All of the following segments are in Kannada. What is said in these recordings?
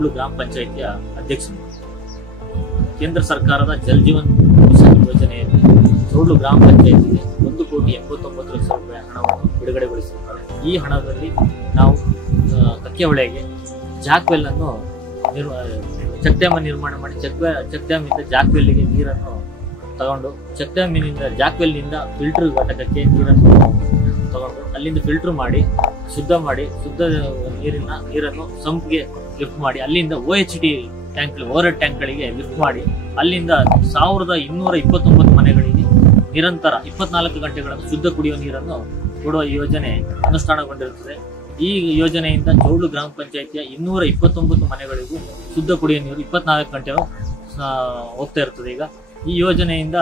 ಚೌಡ್ಲು ಗ್ರಾಮ ಪಂಚಾಯಿತಿಯ ಅಧ್ಯಕ್ಷರು. ಕೇಂದ್ರ ಸರ್ಕಾರದ ಜಲ್ ಜೀವನ್ ಮಿಷನ್ ಯೋಜನೆಯಲ್ಲಿ ಚೌಡ್ಲು ಗ್ರಾಮ ಪಂಚಾಯಿತಿಗೆ 1,89,00,000 ರೂಪಾಯಿ ಹಣವನ್ನು ಬಿಡುಗಡೆಗೊಳಿಸಿರುತ್ತಾರೆ. ಈ ಹಣದಲ್ಲಿ ನಾವು ಕಕ್ಕೆಹೊಳೆಗೆ ಜಾಕ್ವೆಲ್ ಅನ್ನು ಚೆಕ್ ಡ್ಯಾಮ್ ನಿರ್ಮಾಣ ಮಾಡಿ ಚೆಕ್ ಡ್ಯಾಮ್ ಇಂದ ಜಾಕ್ವೆಲ್ಗೆ ನೀರನ್ನು ತಗೊಂಡು ಚೆಕ್ ಡ್ಯಾಮಿನಿಂದ ಜಾಕ್ವೆಲ್ನಿಂದ ಫಿಲ್ಟರ್ ಘಟಕಕ್ಕೆ ನೀರನ್ನು ತಗೊಂಡು ಅಲ್ಲಿಂದ ಫಿಲ್ಟರ್ ಮಾಡಿ ಶುದ್ಧ ನೀರನ್ನು ಸಂಪ್ಗೆ ಲಿಫ್ಟ್ ಮಾಡಿ ಅಲ್ಲಿಂದ OHD ಟ್ಯಾಂಕ್ ಓವರ್ ಟ್ಯಾಂಕ್ಗಳಿಗೆ ಲಿಫ್ಟ್ ಮಾಡಿ ಅಲ್ಲಿಂದ 1,229 ಮನೆಗಳಿಗೆ ನಿರಂತರ 24 ಗಂಟೆಗಳನ್ನು ಶುದ್ಧ ಕುಡಿಯುವ ನೀರನ್ನು ಕೊಡುವ ಯೋಜನೆ ಅನುಷ್ಠಾನಗೊಂಡಿರುತ್ತದೆ. ಈ ಯೋಜನೆಯಿಂದ ಚೌಡ್ಲು ಗ್ರಾಮ ಪಂಚಾಯಿತಿಯ 229 ಮನೆಗಳಿಗೂ ಶುದ್ಧ ಕುಡಿಯುವ ನೀರು 24 ಗಂಟೆನೂ ಹೋಗ್ತಾ ಇರ್ತದೆ. ಈಗ ಈ ಯೋಜನೆಯಿಂದ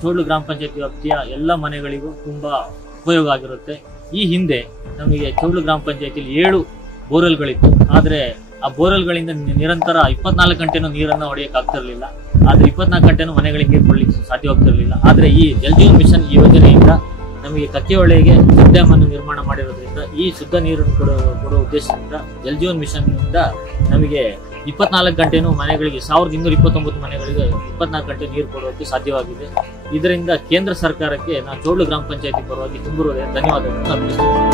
ಚೌಡ್ಲು ಗ್ರಾಮ ಪಂಚಾಯಿತಿ ವ್ಯಾಪ್ತಿಯ ಎಲ್ಲ ಮನೆಗಳಿಗೂ ತುಂಬಾ ಉಪಯೋಗ ಆಗಿರುತ್ತೆ. ಈ ಹಿಂದೆ ನಮಗೆ ಚೌಡ್ಲು ಗ್ರಾಮ ಪಂಚಾಯಿತಿಯಲ್ಲಿ 7 ಬೋರ್ವೆಲ್ಗಳಿತ್ತು. ಆದ್ರೆ ಆ ಬೋರ್ವೆಲ್ಗಳಿಂದ ನಿರಂತರ 24 ಗಂಟೆನೂ ನೀರನ್ನು ಹೊಡೆಯಕ್ಕೆ ಆಗ್ತಿರ್ಲಿಲ್ಲ. ಆದ್ರೆ 24 ಗಂಟೆನೂ ಮನೆಗಳಿಗೆ ನೀರು ಕೊಡ್ಲಿಕ್ಕೆ ಸಾಧ್ಯವಾಗ್ತಿರ್ಲಿಲ್ಲ. ಆದ್ರೆ ಈ ಜಲ್ ಜೀವನ್ ಮಿಷನ್ ಯೋಜನೆಯಿಂದ ನಮಗೆ ಕಕ್ಕೆಹೊಳೆಗೆ ಚೆಕ್ ಡ್ಯಾಮ್ ಅನ್ನು ನಿರ್ಮಾಣ ಮಾಡಿರೋದ್ರಿಂದ ಈ ಶುದ್ಧ ನೀರನ್ನು ಕೊಡುವ ಉದ್ದೇಶದಿಂದ ಜಲ್ ಜೀವನ್ ಮಿಷನ್ ಇಂದ ನಮಗೆ 24 ಗಂಟೆನೂ ಮನೆಗಳಿಗೆ 1,229 ಮನೆಗಳಿಗೆ 24 ಗಂಟೆ ನೀರು ಕೊಡೋಕೆ ಸಾಧ್ಯವಾಗಿದೆ. ಇದರಿಂದ ಕೇಂದ್ರ ಸರ್ಕಾರಕ್ಕೆ ನಾವು ಚೌಡ್ಲು ಗ್ರಾಮ ಪಂಚಾಯಿತಿ ಪರವಾಗಿ ತುಂಬಿರುವ ಧನ್ಯವಾದಗಳನ್ನು ಅರ್ಪಿಸುತ್ತೇವೆ.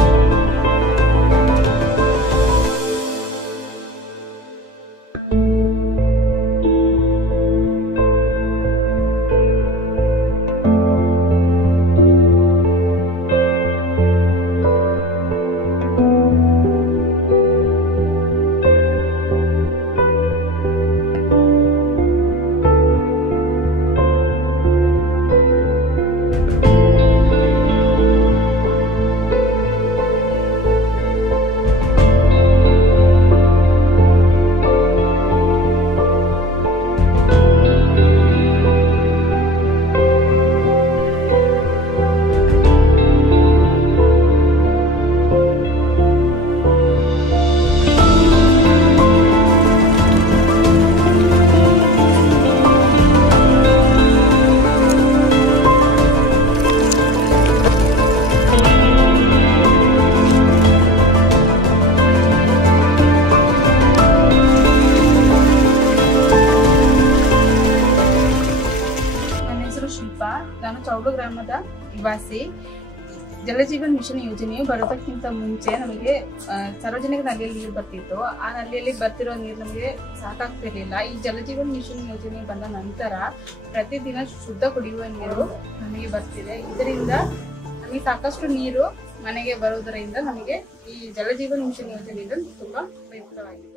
ನಾನು ಚೌಡ್ಲು ಗ್ರಾಮದ ನಿವಾಸಿ. ಜಲಜೀವನ್ ಮಿಷನ್ ಯೋಜನೆಯು ಬರೋದಕ್ಕಿಂತ ಮುಂಚೆ ನಮಗೆ ಸಾರ್ವಜನಿಕ ನಲ್ಲಿಯಲ್ಲಿ ನೀರು ಬರ್ತಿತ್ತು. ಆ ನಲ್ಲಿಯಲ್ಲಿ ಬರ್ತಿರೋ ನೀರು ನಮಗೆ ಸಾಕಾಗ್ತಿರ್ಲಿಲ್ಲ. ಈ ಜಲಜೀವನ್ ಮಿಷನ್ ಯೋಜನೆ ಬಂದ ನಂತರ ಪ್ರತಿದಿನ ಶುದ್ಧ ಕುಡಿಯುವ ನೀರು ನಮಗೆ ಬರ್ತಿದೆ. ಇದರಿಂದ ನಮಗೆ ಸಾಕಷ್ಟು ನೀರು ಮನೆಗೆ ಬರುವುದರಿಂದ ನಮಗೆ ಈ ಜಲಜೀವನ್ ಮಿಷನ್ ಯೋಜನೆಯಿಂದ ತುಂಬಾ ಉಪಯುಕ್ತವಾಗಿದೆ.